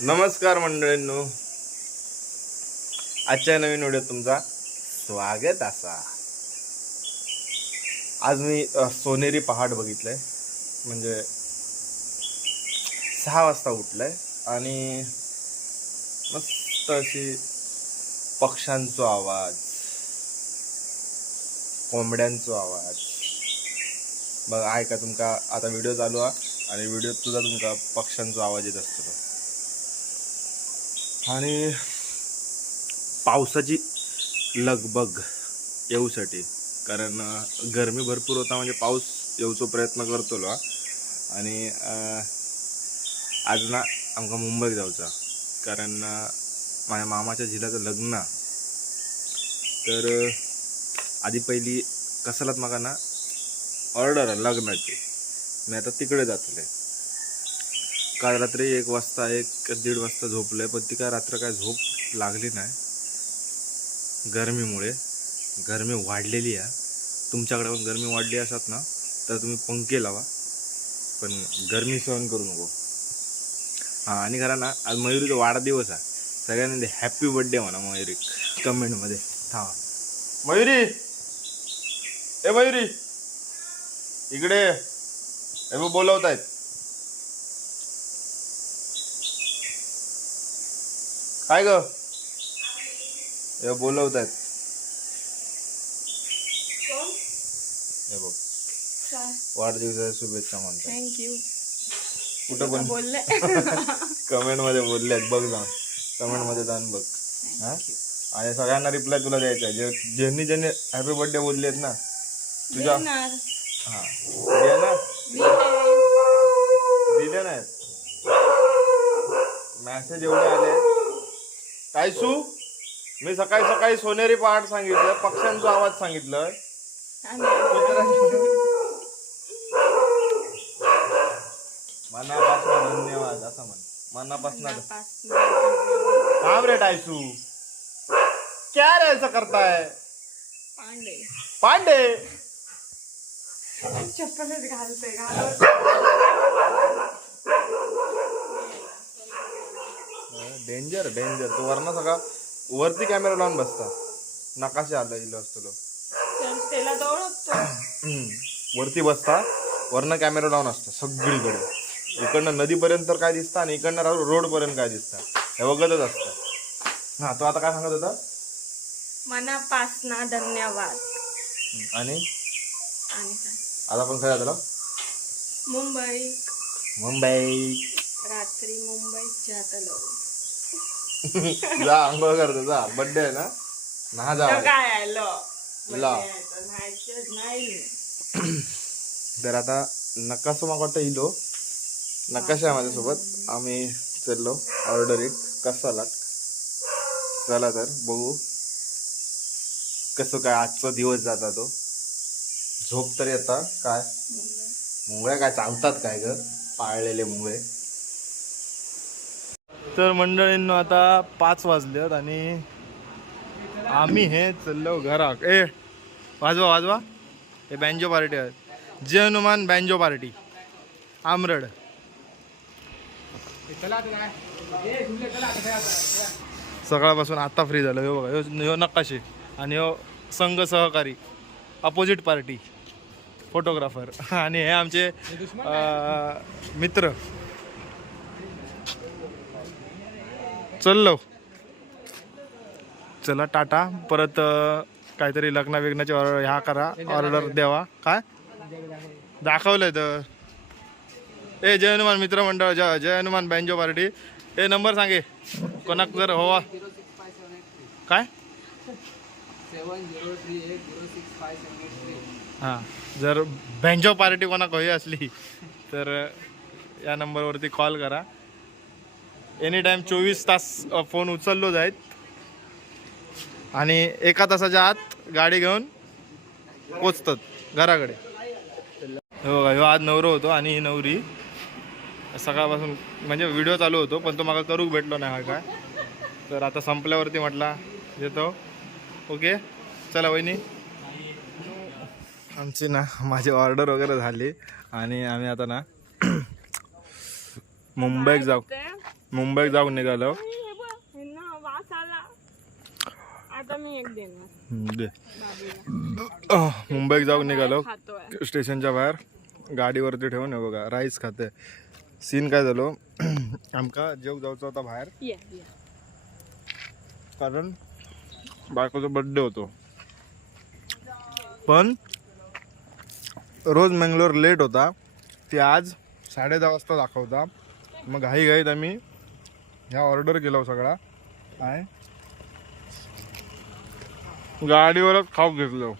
नमस्कार मंडळींनो. आजच्या नवीन व्हिडिओत तुमचा स्वागत असा. आज मी सोनेरी पहाड बघितलंय. म्हणजे सहा वाजता उठलंय आणि मस्त अशी पक्ष्यांचो आवाज कोंबड्यांचो आवाज. बघ ऐका तुमका आता व्हिडिओ चालू हा आणि व्हिडिओत सुद्धा तुमका पक्ष्यांचो आवाज येत असतो. आणि पावसाची लगबग येऊसाठी. कारण गरमी भरपूर होता म्हणजे पाऊस येऊचो प्रयत्न करतलो आणि आज ना आमका मुंबईत जाऊचा कारण माझ्या मामाच्या झिलाचं लग्न. तर आधी पहिली कसलात म्हाका ना ऑर्डर लग्नाची. मी आता तिकडे जातले. काल रात्री एक वाजता एक दीड वाजता झोपले पण ती काय रात्र काय झोप लागली नाही. गरमीमुळे. गरमी वाढलेली आहे. तुमच्याकडे पण गरमी वाढली असत ना तर तुम्ही पंखे लावा. पण गरमी सहन करू नको. हां आणि खरा ना आज मयुरीचा वाढदिवस आहे. सगळ्यांनी हॅपी बर्थडे म्हणा मयुरी. कमेंटमध्ये थांबा. मयुरी! ए मयुरी! इकडे हे आहेत काय ग? हे बोलवतायत. हे बघ. वाढदिवसाच्या शुभेच्छा म्हणतात थँक्यू कुठं पण. बोलले. कमेंटमध्ये बोललेत बघ जाऊन. कमेंटमध्ये जाऊन बघ. हा? आणि सगळ्यांना रिप्लाय तुला द्यायचा आहे. जे ज्यांनी ज्यांनी हॅपी बर्थडे बोललेत ना तुझ्या. हा. ना दिले. नाहीत मॅसेज एवढे आले. काय सू मी सकाळी सकाळी सोनेरी पहाड सांगितलं पक्ष्यांचा आवाज सांगितलं. मनापासून धन्यवाद असं म्हण. मनापासून नापास. थांब रे टायसू. क्या रे असं करताय? पांडे. पांडे? चप्पलच घालते घालत डेंजर डेंजर तो वरनं सगळा वरती कॅमेरा लावून बसता. नकाशे आलं इलो असतो त्याला वरती बसता. वरनं कॅमेरा लावून असतं सगळीकडे. इकडनं नदीपर्यंत तर काय दिसतं आणि इकडनं रोड पर्यंत काय दिसतं. हे बघतच असतं. हा तो आता काय सांगत होता? मनापासना धन्यवाद. आणि? आता आपण काय झालं? मुंबई. मुंबई. रात्री मुंबईत जातलो जा आंघोळ करतो जा. बर्थडे आहे ना? ना जा तर काय ला. नाही तर आता नकाशा मग वाटतं इलो. नकाशा आहे माझ्यासोबत. आम्ही चाललो. ऑर्डर एक. कसा लाग चला तर बघू. कसं काय आजचा दिवस जाता तो. झोप तर येता काय? मुंबई काय चावतात काय ग? पाळलेले मुंबई तर मंडळींनो आता पाच वाजलेत आणि आम्ही हे चाललो घराक ए वाजवा वाजवा. हे बँजो पार्टी आहे. जय हनुमान बँजो पार्टी आमरड. सकाळपासून आत्ता फ्री झालं. हे बघा ह्यो ह्यो नकाशे आणि ह्यो संघ सहकारी अपोजिट पार्टी फोटोग्राफर आणि हे आमचे मित्र. चल लो चला टाटा. परत काहीतरी लग्ना विग्नाची ऑर्डर ह्या करा. ऑर्डर द्यावा काय? दाखवलंय तर. ए जय हनुमान मित्र मंडळ जय जय हनुमान बँजो पार्टी. ए नंबर सांगे. कोणाक जर हवा. काय? हां जर बँजो पार्टी कोणाक हवी असली तर या नंबरवरती कॉल करा. एनी टाईम चोवीस तास फोन उचललो जाईल. आणि एका तासाच्या आत गाडी घेऊन पोचतात घराकडे. हो ह्यो आज नवरो होतो आणि ही नवरी. सकाळपासून म्हणजे व्हिडिओ चालू होतो पण तो मला करूक भेटलो नाही हा काय. तर आता संपल्यावरती म्हटला येतो. ओके चला वहिनी. आमची ना माझी ऑर्डर वगैरे झाली. आणि आम्ही आता ना मुंबईत जाऊ. मुंबईत जाऊन निघालो मुंबईत जाऊन निघालो. स्टेशनच्या बाहेर. गाडीवरती ठेवून हे बघा राईस खाते. सीन काय झालो? आमका जेव जाऊचा होता बाहेर. कारण बायकोचा बड्डे होतो. पण रोज मंगलोर लेट होता. ते आज साडे दहा वाजता दाखवता. मग घाई घाईत आम्ही ह्या ऑर्डर केला सगळा. काय गाडीवरच खाऊ घेतलो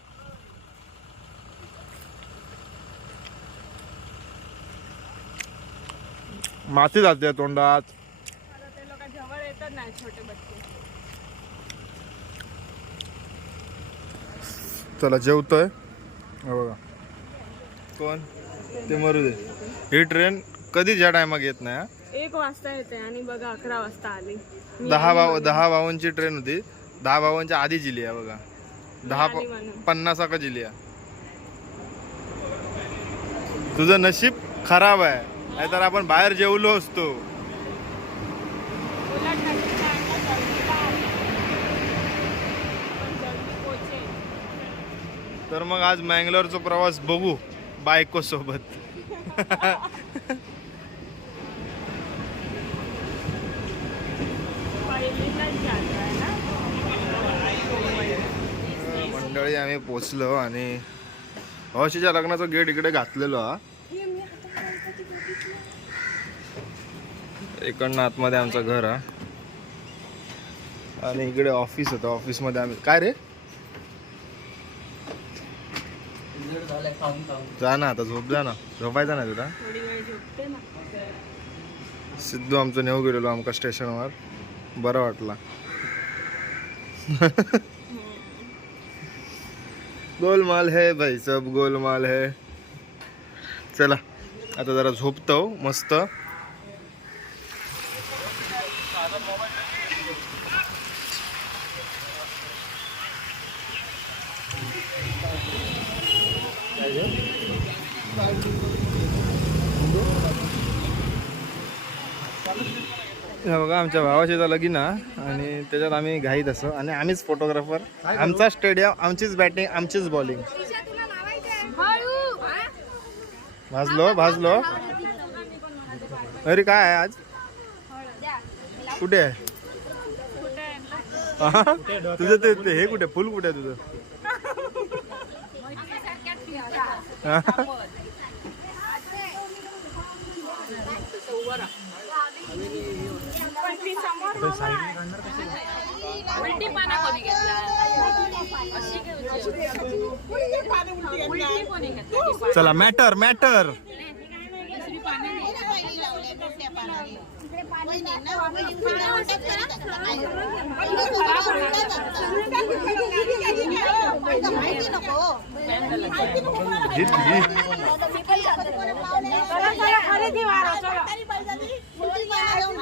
माती जाते तोंडात. चला जेवतोय. हे बघा. कोण? ते मरू दे. ही ट्रेन कधी ज्या टायमाक येत नाही हा. एक वाजता येते आणि बघा अकरा वाजता आली मी दहा आली म्हणून. दहा बावनची ट्रेन होती दहा बावनच्या आधी जिली आहे बघा दहा आली म्हणून. पन्नास का जिली आहे तुझं नशीब खराब आहे नाहीतर आपण बाहेर जेवलो असतो. पण जल्दी पोहोचेल. तर मग आज मँगलोरचा प्रवास बघू बायको सोबत पहिलीलाच जातो आहे ना मंडळी आम्ही पोचलो आणि हौशीच्या लग्नाचं गेट इकडे घातलेलो हा. इकडनं आतमध्ये आमचं घर हा. आणि इकडे ऑफिस होतं ऑफिसमध्ये आम्ही काय रे? जा ना आता झोप जा ना. झोपायचा ना तुला? थोडी वेळ झोपते ना. सिद्धू आमचं नेऊ गेलेलो आमका स्टेशनवर बरं वाटला. गोलमाल है भाई सब गोलमाल है। चला आता जरा झोपतो मस्त. बघा आमच्या भावाचे लगीन हा आणि त्याच्यात आम्ही घाईत असं. आणि आम्हीच फोटोग्राफर आमचा स्टेडियम आमचीच बॅटिंग आमचीच बॉलिंग भाजलो भाजलो. अरे काय आहे आज? कुठे आहे? तुझं ते ते हे कुठे? फुल कुठे आहे तुझं हा? पण ती समोर उलटी पाना कोणी घेतला अशी उलटी कोणी घेतला चला मॅटर मॅटर खरेदी वारो चला खरेदी वारो चला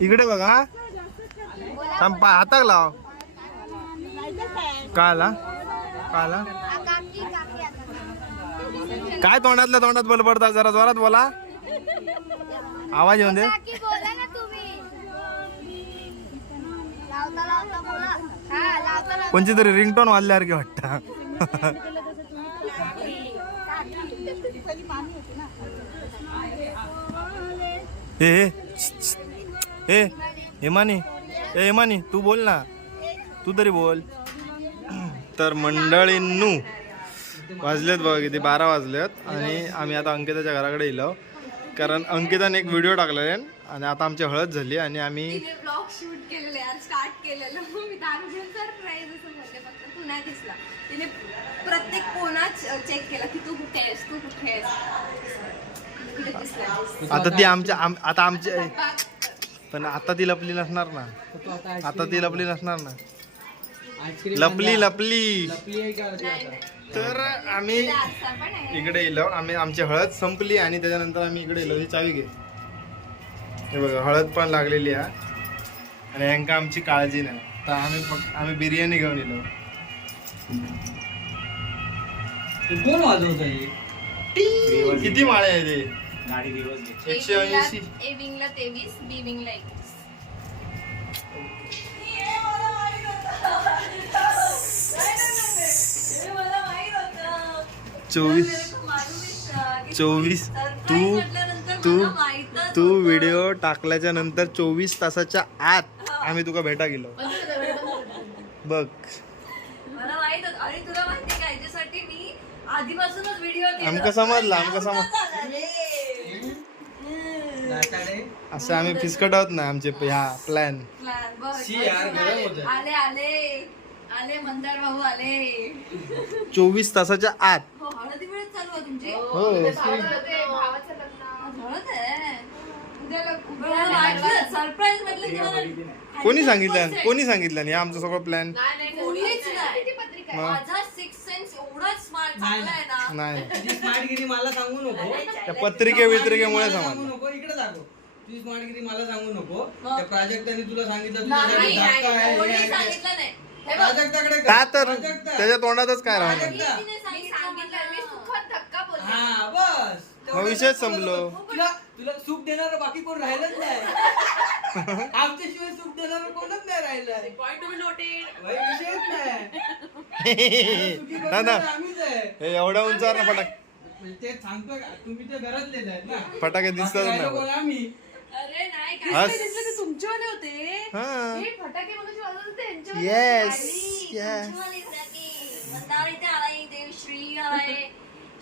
इकडे बघा थांबा पा- हाताक लाव. काला आला काय तोंडातल्या तोंडात बलबडता? जरा जोरात बोला. आवाज येऊन दे. कोणची तरी रिंगटोन वाजल्यासारखी वाटत. हे हे, हे हेमानी ए हेमानी तू बोल ना. तू तरी बोल. तर मंडळींनू वाजलेत बघा किती बारा वाजलेत. आणि आम्ही आता अंकिताच्या घराकडे येलो कारण अंकिताने एक व्हिडिओ टाकलेला आहे आणि आता आमची हळद झाली आणि आम्ही तिने ब्लॉग शूट केलेलं यार स्टार्ट केलेलं. मी दारू घेऊन सरप्राईज असं म्हणते फक्त तू नाही दिसला. तिने प्रत्येक कोणा चेक केला की तू कुठे आहेस तू कुठे आहेस? कुठे दिसला आता ती आमच्या आम- आता आमच्या पण आता ती लपली नसणार ना. आता ती लपली नसणार ना. लपली लपली. तर आम्ही इकडे येलो. आम्ही आमची हळद संपली आणि त्याच्यानंतर आम्ही इकडे येलो. ही चावी घे. हे बघा हळद पण लागलेली आहे. आणि यांका आमची काळजी नाही. तर आम्ही फक्त आम्ही बिर्याणी घेऊन येलो. ते कोण वाजवत आहे किती माळे आहे ते एकशे ऐंशी. ए विंगला तेवीस बी विंगला एकवीस. चोवीस. चोवीस. तू तू तू व्हिडिओ टाकल्याच्या नंतर चोवीस तासाच्या आत आम्ही तुका भेटा गेलो. बघ. मला माहीत होतं. आणि तुला माहिती का याच्यासाठी मी आधीपासूनच व्हिडिओ आमका समजलं आमका समज असं आम्ही फिसकट आहोत ना आमचे ह्या प्लॅन शी यार, गरम होतंय. आले आले. आले मंदार भाऊ आले. चोवीस तासाच्या आत. हो हळदी वेळ चालू आहे तुमची. हो हळद आहे. सरप्राईज म्हटलं कोणी सांगितलं? कोणी सांगितलं हे आमचं सगळं प्लॅन नाही. माझा सिक्स सेन्स एवढा स्मार्ट चांगला आहे ना. नाही. तुझी स्मार्टगिरी मला सांगू नको. त्या पत्रिके वित्रिकेमुळे मला सांगू समजलं नको. इकडे दाखव. तुझी स्मार्टगिरी मला सांगू नको. त्या प्राजक्ताने तुला सांगितलं तुझ्यासाठी नाही, धक्का आहे, कोणी हे आहे, ते आहे. सांगितलं नाही. हे बघ, प्राजक्ताकडे. का तर. त्याच्या तोंडातच काय राहणार? प्राजक्ता. तिने सांगितलं मी सुखात धक्का बोलले. हा बस. मग विषयच संपलो. तुला तुला सुख देणार बाकी कोण राहिलंच नाही. आमच्याशिवाय सुख देणार कोणच नाही राहिलं पॉइंट टू बी नोटेड भाई, विषयच नाही. सुखी ना, ना. बनवणारे आम्हीच आहे. हे एवढ्या उंचावर ना फटाक. म्हणजे ते सांगतो का? तुम्ही घरातलेच आहेत ना. फटाके बाकी राहिलं कोण आम्ही? अरे नाही. काय दिसलं ते तुमच्यावाले होते? हा. हे फटाके मगाशी वाजवत होते त्यांच्यावाले Yes, आली, yes. तुमच्यावाले फटाके. मंदार इथे आलाय देवश्री आलाय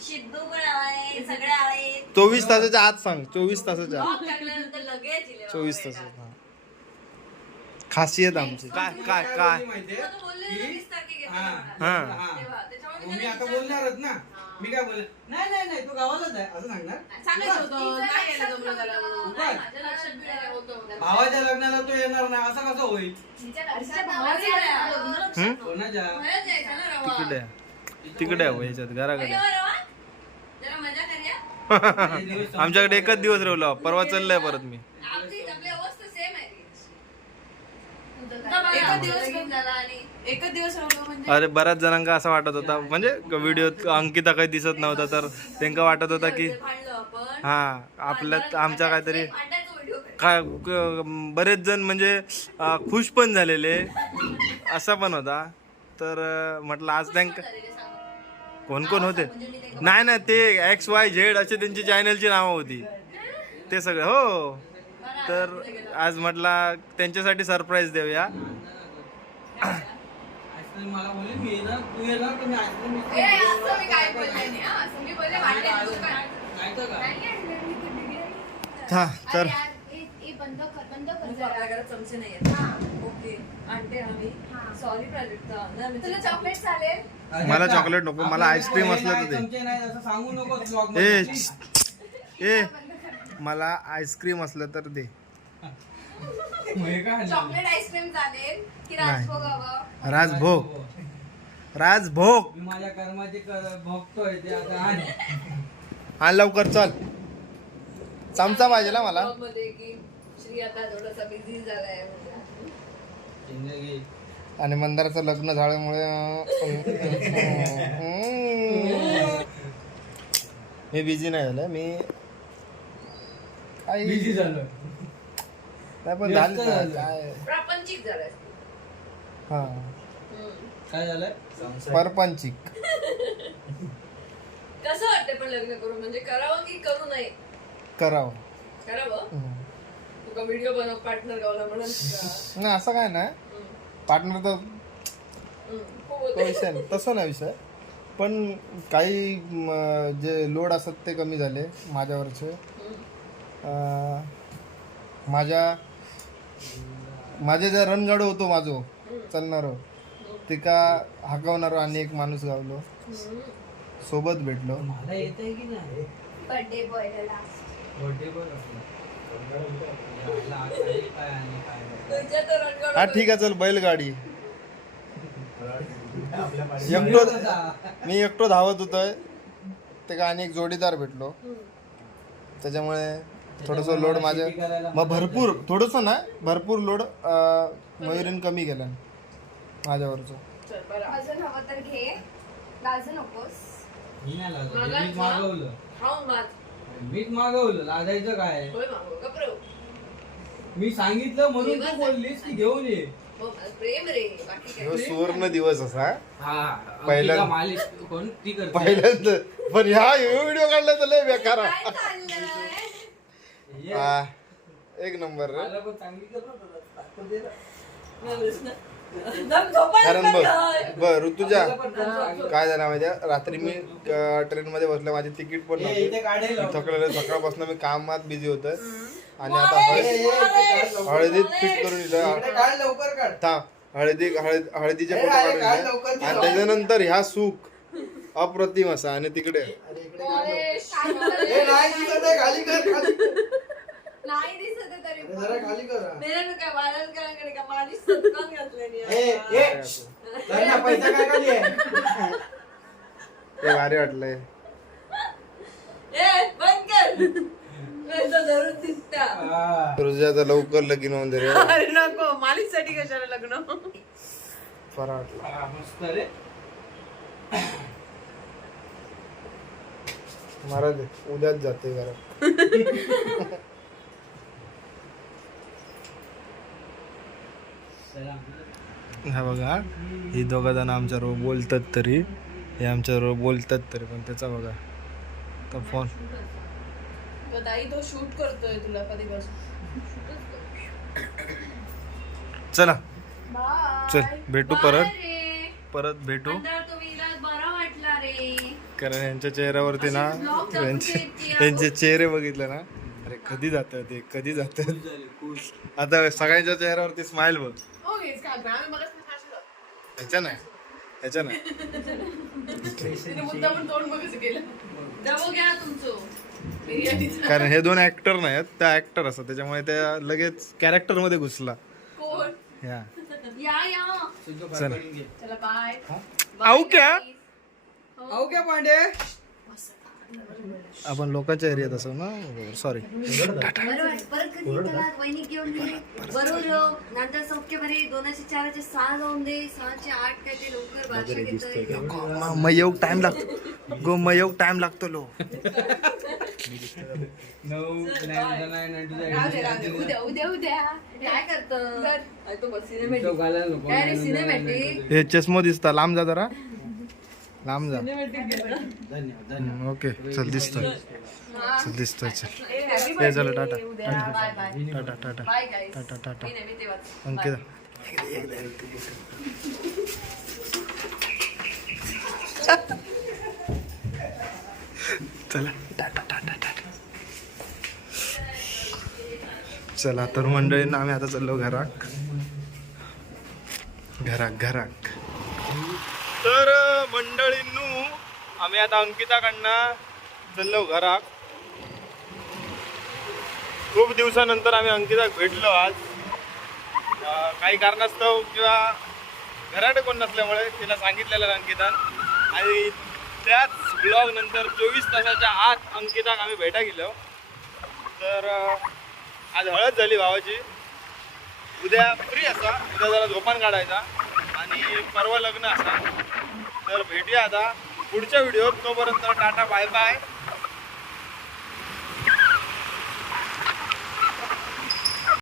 सिद्धू पण आलाय सगळे आलाय. चोवीस तासाच्या आत सांग चोवीस तासाच्या आत चोवीस हा. खासियत आमची काय काय काय माहितीये तुला तो बोलले ना, की- वीस तारखे हा. घेतलं हा. हा. तेव्हा. त्याच्यामुळे मग मी त्याला आता विचारलं. बोलणारच ना मी काय बोल नाही नाही नाही तू गावालाच आहे असं सांगणार. भावाच्या लग्नाला तो येणार नाही असं कसं होईल? कोणाच्या. तिकडे आहे. तिकडे आहे ह्याच्यात घराकडे. जरा मजा करूया आमच्याकडे एकच दिवस राहिलो परवा चाललंय परत मी. आपली आपली अवस्था सेम आहे ती. एकच दिवस लगीन झाला आणि एकच दिवस राहिलो म्हणजे अरे बऱ्याच जणांका असं वाटत होता. म्हणजे व्हिडिओत अंकिता काही दिसत नव्हता तर त्यांना वाटत होता की हा आपल्यात आमच्या काहीतरी व्हिडिओ काय क- बरेच जण म्हणजे खुश पण झालेले. असा पण होता. तर म्हटलं आज त्यांना कोण कोण होते? नाही नाही ते एक्स वाय झेड असे त्यांची चॅनलची नावं होती. ते सगळे हो. तर आज म्हटला त्यांच्यासाठी सरप्राईज देऊया. आईस्क्रीम मला बोलली मी येणार तू येणार तर मी आईस्क्रीम ए, असं मी काय बोलले नाही हा. असं मी बोलले भांडे तुझं काय? नाही तर का हा तर आपल्या घरात चमचे ओके आणते आम्ही सॉरी प्राजक्ता तुला चॉकलेट चालेल मला चॉकलेट नको मला आईस्क्रीम असलं तर दे चमचे नाही असं सांगू नको vlog ए. श्श्श. ए मला आईस्क्रीम असलं तर दे मग हे काय आणलं? चॉकलेट आईस्क्रीम चालेल की. राजभोग हवं राजभोग राजभोग मी माझ्या कर्माचे कर- भोगतोय ते आता आण. हा लवकर चल चमचा पाहिजे ना मला Vlog मध्ये की श्री आता थोडासा बिझी झालाय म्हणजे. जिंदगी. आणि मंदाराचं लग्न झाल्यामुळे मी बिझी नाही झालं मी काही Busy झालं नाही पण झालं ना, झालं. काय प्रापंचिक झालाय. हा. काय झालंय? परपंचिक. कसं वाटतं पण लग्न करून? म्हणजे करावं की करू नये? करावं. करावं? हम्म. तुका व्हिडिओ बनव पार्टनर गावला म्हणून तुका. नाही असं काय नाही. पार्टनर तर हम्म. खूप तो होते. विषय नाही तसं नाही विषय पण काही म, जे लोड असतात ते कमी झाले माझ्यावरचे. अं, माझ्या माझे जे रणगाडो होतो माझो चालणारो तिका हाकवणारो आणि एक माणूस गावलो. सोबत भेटलो मला येत आहे की नाही बर्थडे बॉयला लास्ट बर्थडे आपला. हा ठीक आहे चल बैलगाडी. एकटो मी एकटो धावत होतोय. ते का आणि एक जोडीदार भेटलो. त्याच्यामुळे थोडंसं लोड माझ्या मग भरपूर थोडंसं ना भरपूर लोड मयुरीन कमी केलं. माझ्यावरचं. अजून हवं तर घे. लाजू नकोस. मी नाही मागवलं. मीच मागवलं लाजायचं काय होय. मी सांगितलं म्हणून तू बोललीस की घेऊन ये हो, प्रेम रे बाकी काय ह्यो सुवर्ण दिवस असा हा पहिल्या- पहिला मालिश कोण ती करते पहिल्यांदा पण ह्या व्हिडिओ काढला तर लय बेकार आहे. काय चाललंय ये. हा, एक नंबर रे मला पण चांगली कर ना तुला. दाखवून दे ना. दम झोपायला कारण बघ काय? बर ऋतुजा? काय झालं माझ्या रात्री मी ट्रेन मध्ये बसलो माझी तिकीट पण नव्हती. थकलेलो सकाळपासून मी कामात बिझी होत आणि आता हळद हळदीत पीठ करून दिलं थांब हळदी हळद हळदीचे फोटो काढून आणि त्याच्यानंतर ह्या सूक अप्रतिम असा आणि तिकडे. नाही दिसत पैसा काय खाली आहे? ते भारी वाटलंय. हा. ऋतुजाचं लवकर लगीन होऊन दे अरे नको मालिकसाठी कशाला लग्न? बरं वाटलं. मस्त रे. महाराज उद्याच जाते घरात. हा बघा ही दोघं जण आमच्याबरोबर बोलतात तरी हे आमच्याबरोबर बोलतात तरी पण त्याचा बघा तो फोन तो शूट करतोय तुला कधीपासून. चला. बाय चल भेटू परत. परत भेटू. कारण यांच्या चेहऱ्यावरती ना त्यांचे चेहरे बघितले ना अरे कधी जातात ते कधी जातात? आता सगळ्यांच्या चेहऱ्यावरती स्माइल बघ. हो ह्याच्या नाही ह्याच्या कारण हे दोन ऍक्टर नाही आहेत. त्या ऍक्टर असतात. त्याच्यामुळे त्या लगेच कॅरेक्टरमध्ये घुसला. या. चला. आऊ क्या? आहो क्या पांडे? आपण लोकांच्या एरियात असो ना? सॉरी बरोबर मग टाइम लागतो. गो मग येऊ टाइम लागतो लो. हे चष्मा दिसता. लांब जा जरा. लांब जा. ओके. चल दिसतोय. चल दिसतोय चल. हे झालं टाटा. उद्या bye bye tata tata tata tata. Ankita. चला. Tata tata Tata. चला तर मंडळींना आम्ही आता चाललो घराक. घराक घराक. तर मंडळींनू आम्ही आता अंकिताकडनं चाललो घराक खूप दिवसानंतर आम्ही अंकिताक भेटलो आज. काही कारणास्तव किंवा घराडे कोण नसल्यामुळे तिला सांगितलेलं अंकितान आणि त्याच ब्लॉग नंतर चोवीस तासाच्या आत अंकिताक आम्ही भेटा गेलो. तर आज हळद झाली भावाची. उद्या फ्री असा. उद्या जरा झोपान काढायचा. आणि परवा लग्न असा. तर भेटूया आता पुढच्या व्हिडिओत. तोपर्यंत टाटा बाय बाय.